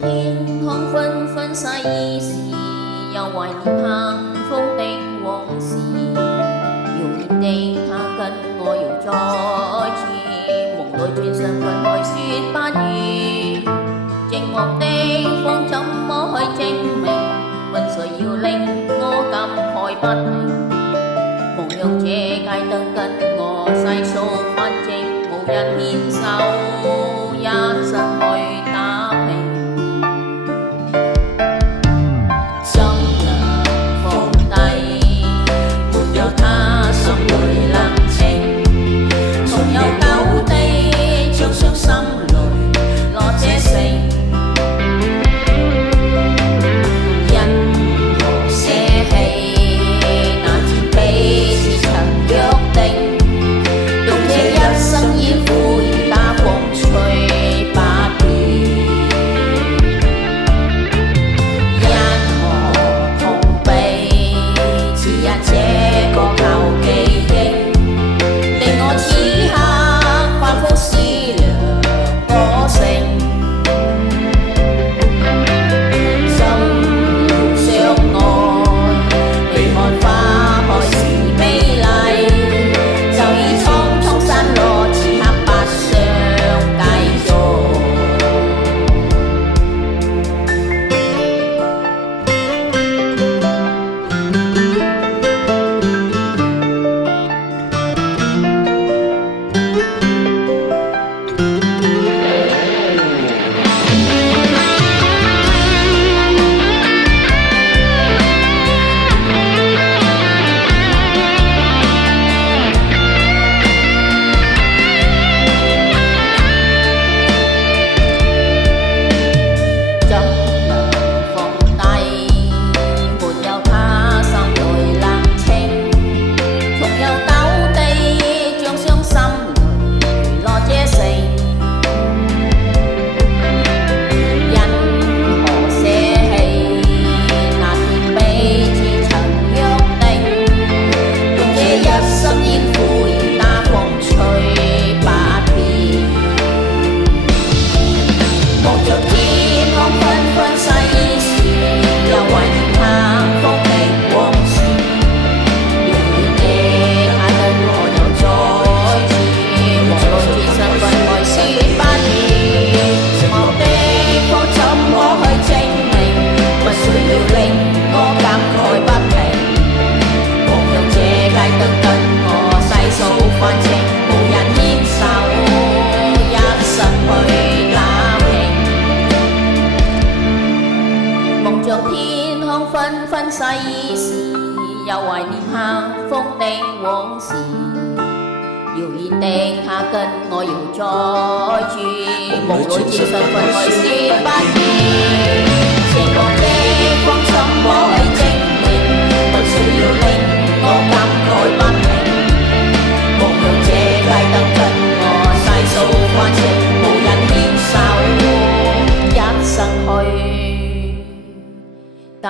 天空紛紛細意時，又懷念幸福的往事。遙遠的他跟我又再次夢裏轉身分開說不語，寂寞的風怎麼去證明？問誰要令我感慨不停？夢讓這街燈跟我細數，反正無人牽手，一生去打拼。怎能放低？沒有他心裏冷清，從有舊地將傷心淚落這城。天空紛紛細意時，又懷念幸福的往事。遙遠的他跟我又再住，夢裏轉身分開說不語。寂寞的風怎麼去證明？問誰要令我感慨不平？夢讓這街燈跟我細數，反正無人牽手，一生去打